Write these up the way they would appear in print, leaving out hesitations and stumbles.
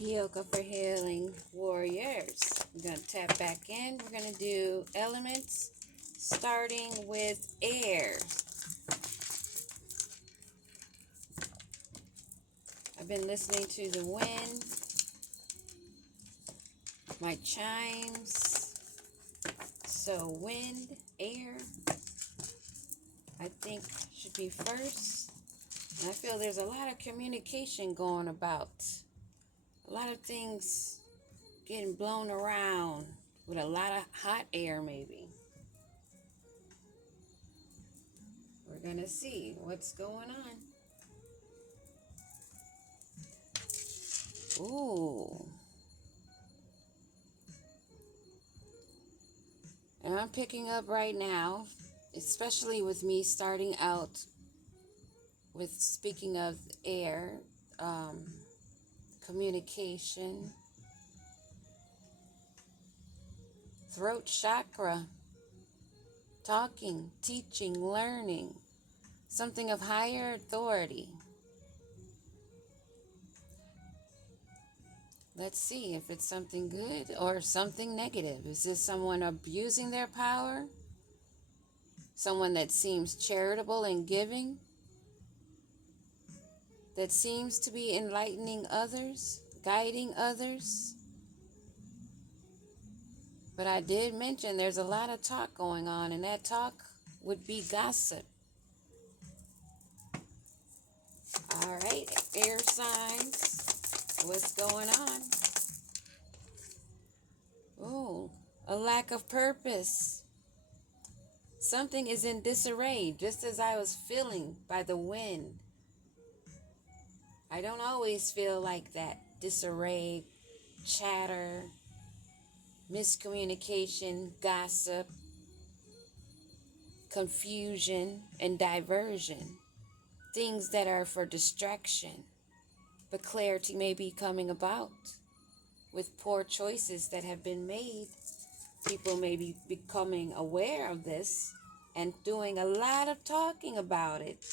Yoga for Healing Warriors. We're going to tap back in. We're going to do elements starting with air. I've been listening to the wind, my chimes. So wind, air, I think should be first. And I feel there's a lot of communication going about. A lot of things getting blown around with a lot of hot air maybe. We're going to see what's going on. Ooh. And I'm picking up right now, especially with me starting out with speaking of air, communication, throat chakra, talking, teaching, learning, something of higher authority. Let's see if it's something good or something negative. Is this someone abusing their power? Someone that seems charitable and giving? That seems to be enlightening others, guiding others? But I did mention there's a lot of talk going on, and that talk would be gossip. All right, air signs. What's going on? Oh, a lack of purpose. Something is in disarray, just as I was feeling by the wind. I don't always feel like that. Disarray, chatter, miscommunication, gossip, confusion, and diversion. Things that are for distraction. But clarity may be coming about with poor choices that have been made. People may be becoming aware of this and doing a lot of talking about it.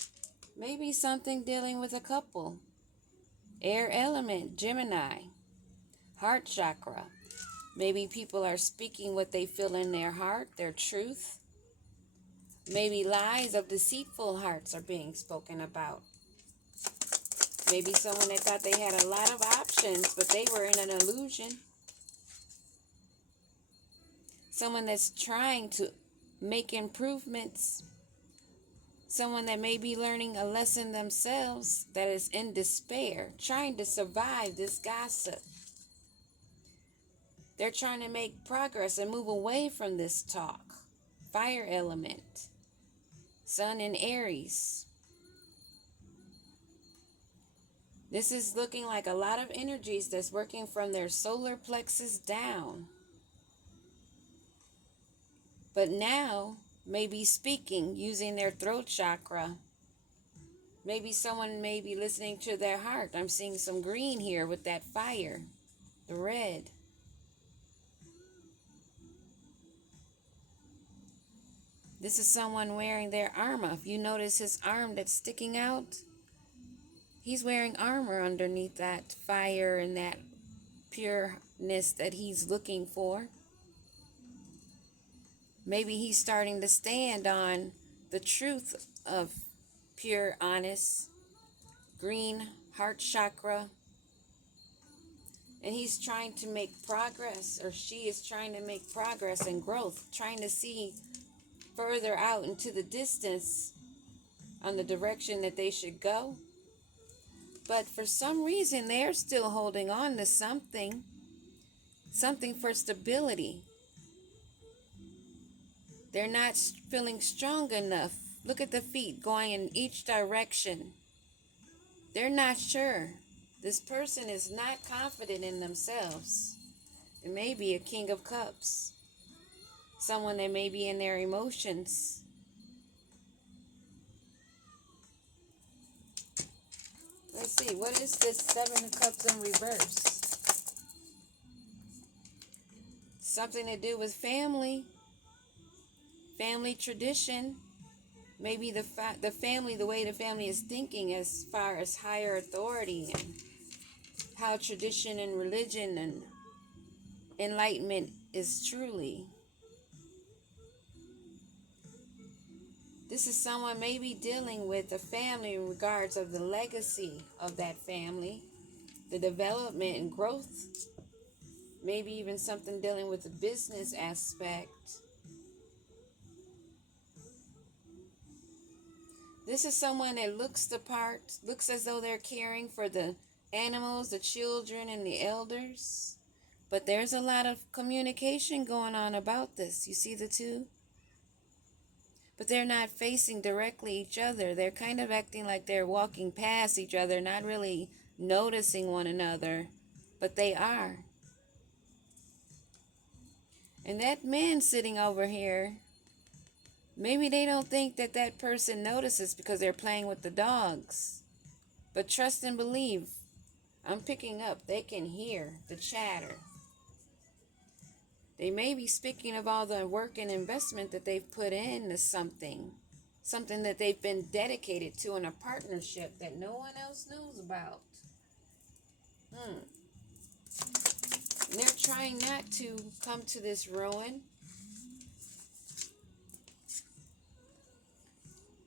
Maybe something dealing with a couple. Air element, Gemini. Heart chakra. Maybe people are speaking what they feel in their heart, their truth. Maybe lies of deceitful hearts are being spoken about. Maybe someone that thought they had a lot of options, but they were in an illusion. Someone that's trying to make improvements. Someone that may be learning a lesson themselves that is in despair, trying to survive this gossip. They're trying to make progress and move away from this talk. Fire element. Sun in Aries. This is looking like a lot of energies that's working from their solar plexus down. But now, maybe speaking using their throat chakra. Maybe someone may be listening to their heart. I'm seeing some green here with that fire, the red. This is someone wearing their armor. If you notice his arm that's sticking out, he's wearing armor underneath that fire and that pureness that he's looking for. Maybe he's starting to stand on the truth of pure, honest, green heart chakra. And he's trying to make progress, or she is trying to make progress and growth, trying to see further out into the distance on the direction that they should go. But for some reason, they're still holding on to something for stability. They're not feeling strong enough. Look at the feet going in each direction. They're not sure. This person is not confident in themselves. It may be a King of Cups. Someone that may be in their emotions. Let's see, what is this Seven of Cups in reverse? Something to do with family. Family tradition. Maybe the family, the way the family is thinking as far as higher authority and how tradition and religion and enlightenment is truly. This is someone maybe dealing with a family in regards of the legacy of that family, the development and growth, maybe even something dealing with the business aspect. This is someone that looks the part, looks as though they're caring for the animals, the children, and the elders. But there's a lot of communication going on about this. You see the two? But they're not facing directly each other. They're kind of acting like they're walking past each other, not really noticing one another. But they are. And that man sitting over here, maybe they don't think that that person notices because they're playing with the dogs. But trust and believe, I'm picking up, they can hear the chatter. They may be speaking of all the work and investment that they've put into something that they've been dedicated to in a partnership that no one else knows about. And they're trying not to come to this ruin.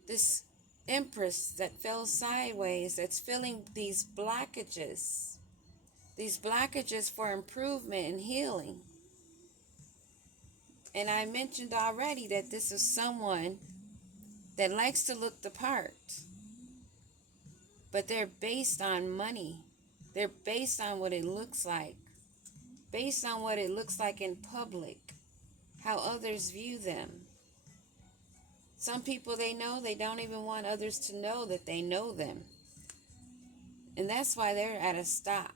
This Empress that fell sideways, that's filling these blockages for improvement and healing. And I mentioned already that this is someone that likes to look the part, but they're based on money. They're based on what it looks like, based on what it looks like in public, how others view them. Some people they know, they don't even want others to know that they know them. And that's why they're at a stop.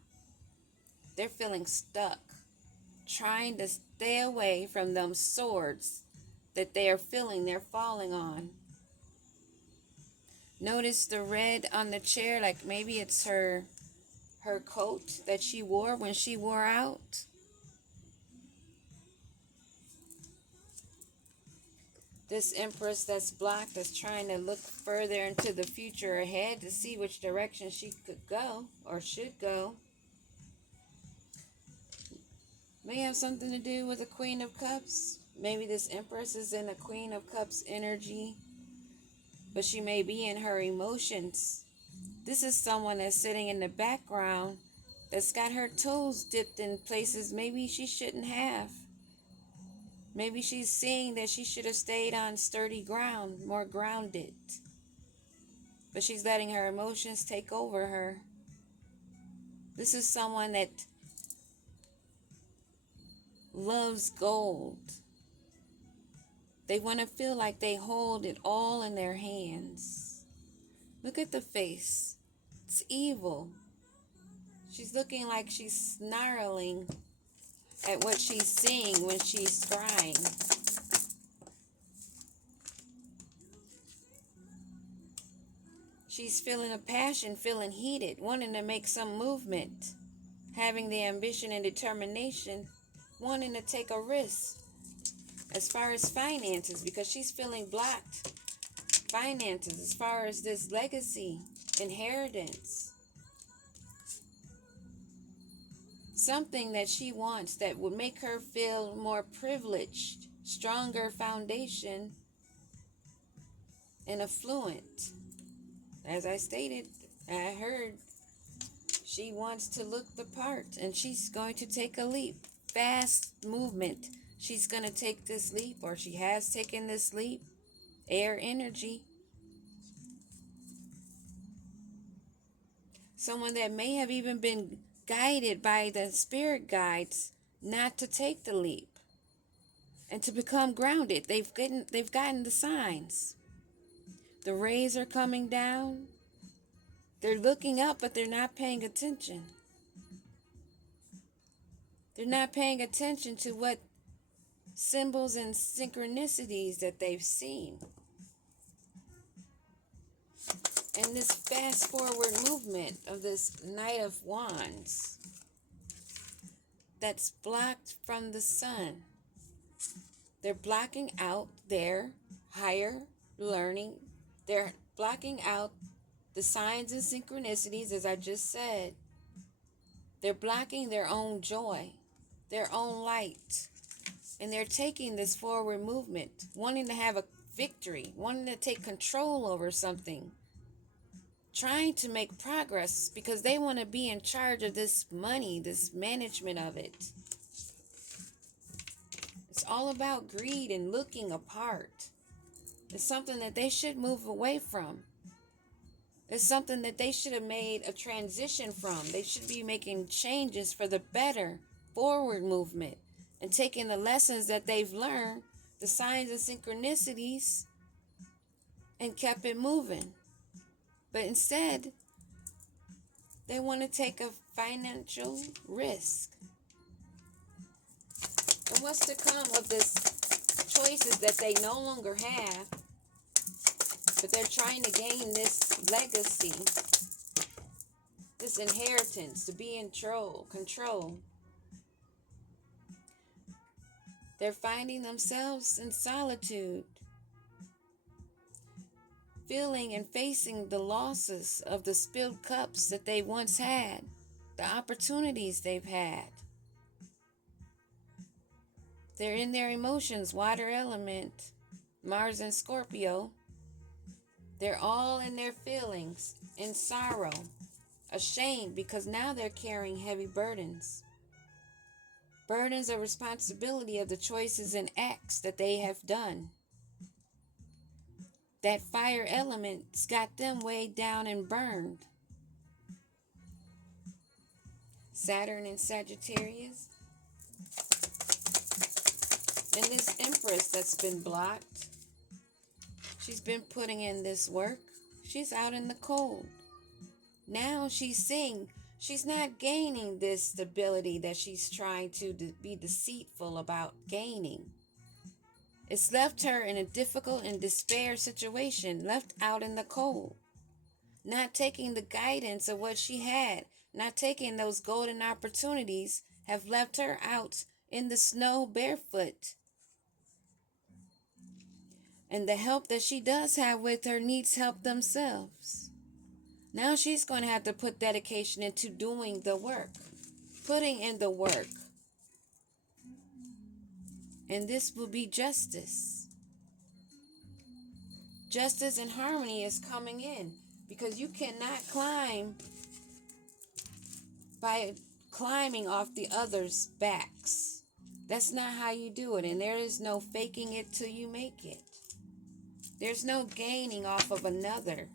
They're feeling stuck, trying to stay away from them swords that they are feeling they're falling on. Notice the red on the chair, like maybe it's her coat that she wore when she wore out. This Empress that's blocked, that's trying to look further into the future ahead to see which direction she could go or should go. May have something to do with the Queen of Cups. Maybe this Empress is in a Queen of Cups energy, but she may be in her emotions. This is someone that's sitting in the background that's got her toes dipped in places maybe she shouldn't have. Maybe she's seeing that she should have stayed on sturdy ground, more grounded. But she's letting her emotions take over her. This is someone that loves gold. They want to feel like they hold it all in their hands. Look at the face. It's evil. She's looking like she's snarling at what she's seeing when she's crying. She's feeling a passion, feeling heated, wanting to make some movement, having the ambition and determination, wanting to take a risk as far as finances, because she's feeling blocked. Finances, as far as this legacy, inheritance. Something that she wants that would make her feel more privileged, stronger foundation, and affluent. As I stated, I heard she wants to look the part, and she's going to take a leap. Fast movement. She's going to take this leap, or she has taken this leap. Air energy. Someone that may have even been guided by the spirit guides not to take the leap and to become grounded. They've gotten the signs. The rays are coming down. They're looking up, but they're not paying attention. They're not paying attention to what symbols and synchronicities that they've seen. And this fast forward movement of this Knight of Wands that's blocked from the sun. They're blocking out their higher learning. They're blocking out the signs and synchronicities, as I just said. They're blocking their own joy, their own light. And they're taking this forward movement, wanting to have a victory, wanting to take control over something, trying to make progress because they want to be in charge of this money, this management of it. It's all about greed and looking apart. It's something that they should move away from. It's something that they should have made a transition from. They should be making changes for the better, forward movement, and taking the lessons that they've learned, the signs and synchronicities, and kept it moving. But instead, they want to take a financial risk. And what's to come of this choices that they no longer have, but they're trying to gain this legacy, this inheritance, to be in control. They're finding themselves in solitude, feeling and facing the losses of the spilled cups that they once had, the opportunities they've had. They're in their emotions, water element, Mars and Scorpio. They're all in their feelings, in sorrow, ashamed because now they're carrying heavy burdens. Burdens of responsibility of the choices and acts that they have done. That fire element's got them weighed down and burned. Saturn and Sagittarius. And this Empress that's been blocked, she's been putting in this work. She's out in the cold. Now she's seeing she's not gaining this stability that she's trying to be deceitful about gaining. It's left her in a difficult and despair situation, left out in the cold. Not taking the guidance of what she had, not taking those golden opportunities, have left her out in the snow barefoot. And the help that she does have with her needs help themselves. Now she's going to have to put dedication into doing the work, putting in the work. And this will be justice. Justice and harmony is coming in because you cannot climb by climbing off the others' backs. That's not how you do it. And there is no faking it till you make it. There's no gaining off of another.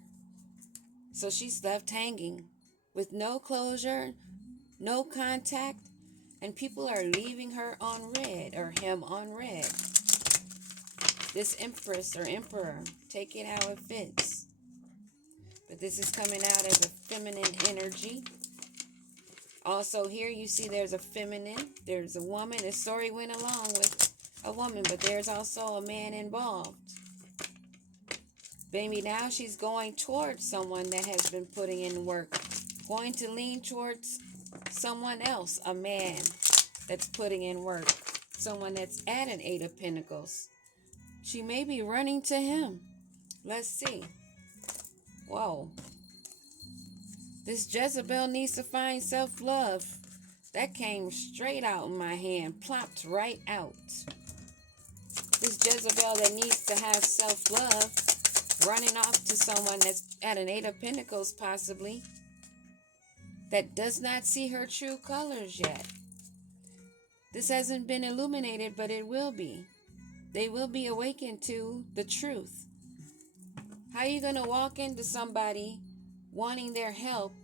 So she's left hanging with no closure, no contact, and people are leaving her on red or him on red. This Empress or Emperor, take it how it fits. But this is coming out as a feminine energy. Also here you see there's a feminine, there's a woman. The story went along with a woman, but there's also a man involved. Maybe now she's going towards someone that has been putting in work, going to lean towards someone else, a man that's putting in work, someone that's at an 8 of Pentacles. She may be running to him. Let's see. Whoa. This Jezebel needs to find self-love. That came straight out in my hand, plopped right out. This Jezebel that needs to have self-love, running off to someone that's at an 8 of Pentacles possibly, that does not see her true colors yet. This hasn't been illuminated, but it will be. They will be awakened to the truth. How are you going to walk into somebody wanting their help,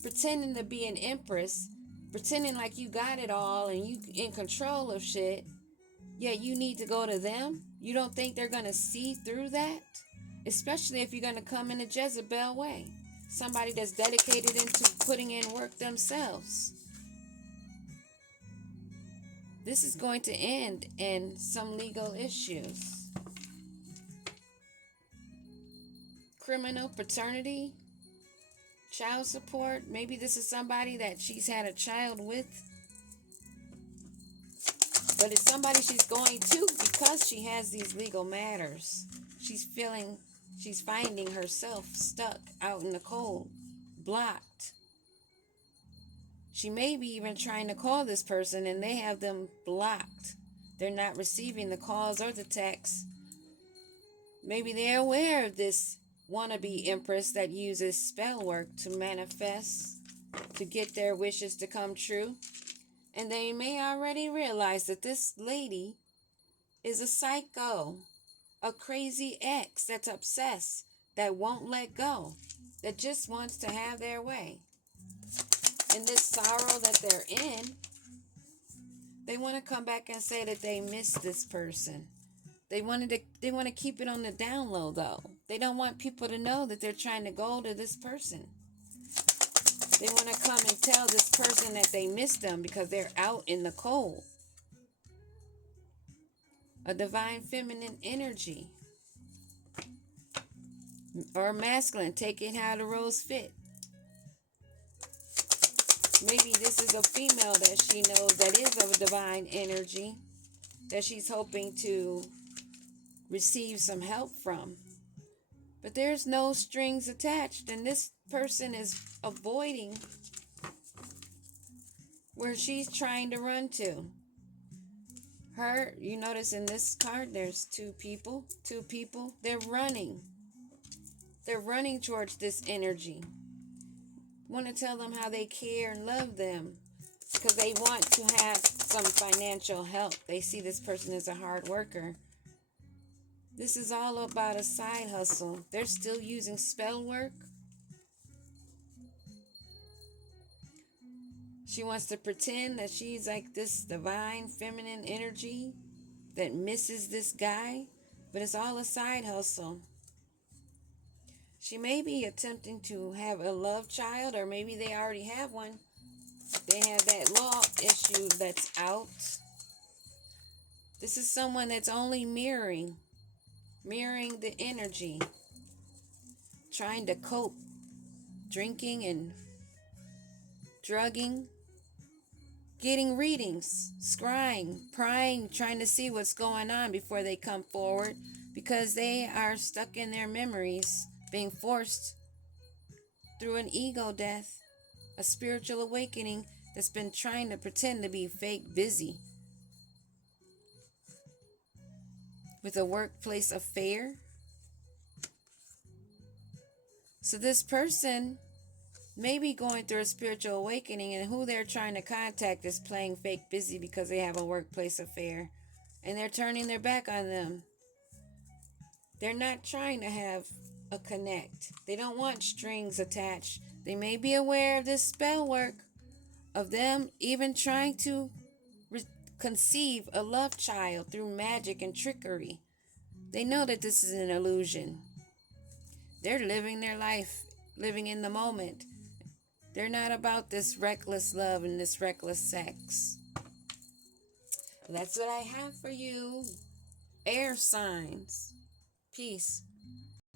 pretending to be an empress, pretending like you got it all and you in control of shit, yet you need to go to them? You don't think they're going to see through that? Especially if you're going to come in a Jezebel way. Somebody that's dedicated into putting in work themselves. This is going to end in some legal issues. Criminal paternity, child support. Maybe this is somebody that she's had a child with. But it's somebody she's going to because she has these legal matters. She's finding herself stuck out in the cold, blocked. She may be even trying to call this person and they have them blocked. They're not receiving the calls or the texts. Maybe they're aware of this wannabe empress that uses spell work to manifest, to get their wishes to come true. And they may already realize that this lady is a psycho, a crazy ex that's obsessed, that won't let go, that just wants to have their way. And this sorrow that they're in, they want to come back and say that they miss this person. They want to keep it on the down low though. They don't want people to know that they're trying to go to this person. They want to come and tell this person that they miss them because they're out in the cold. A divine feminine energy. Or masculine, take it how the rose fit. Maybe this is a female that she knows that is of a divine energy, that she's hoping to receive some help from. But there's no strings attached, and this person is avoiding where she's trying to run to. Her, you notice in this card, there's two people. They're running. They're running towards this energy. Want to tell them how they care and love them because they want to have some financial help. They see this person as a hard worker. This is all about a side hustle. They're still using spell work. She wants to pretend that she's like this divine feminine energy that misses this guy, but it's all a side hustle. She may be attempting to have a love child, or maybe they already have one. They have that law issue that's out. This is someone that's only mirroring the energy, trying to cope, drinking and drugging, getting readings, scrying, prying, trying to see what's going on before they come forward, because they are stuck in their memories, being forced through an ego death, a spiritual awakening that's been trying to pretend to be fake busy with a workplace affair. So this person may be going through a spiritual awakening, and who they're trying to contact is playing fake busy because they have a workplace affair, and they're turning their back on them. They're not trying to have a connect. They don't want strings attached. They may be aware of this spell work, of them even trying to conceive a love child through magic and trickery. They know that this is an illusion. They're living their life, living in the moment. They're not about this reckless love and this reckless sex. That's what I have for you. Air signs. Peace.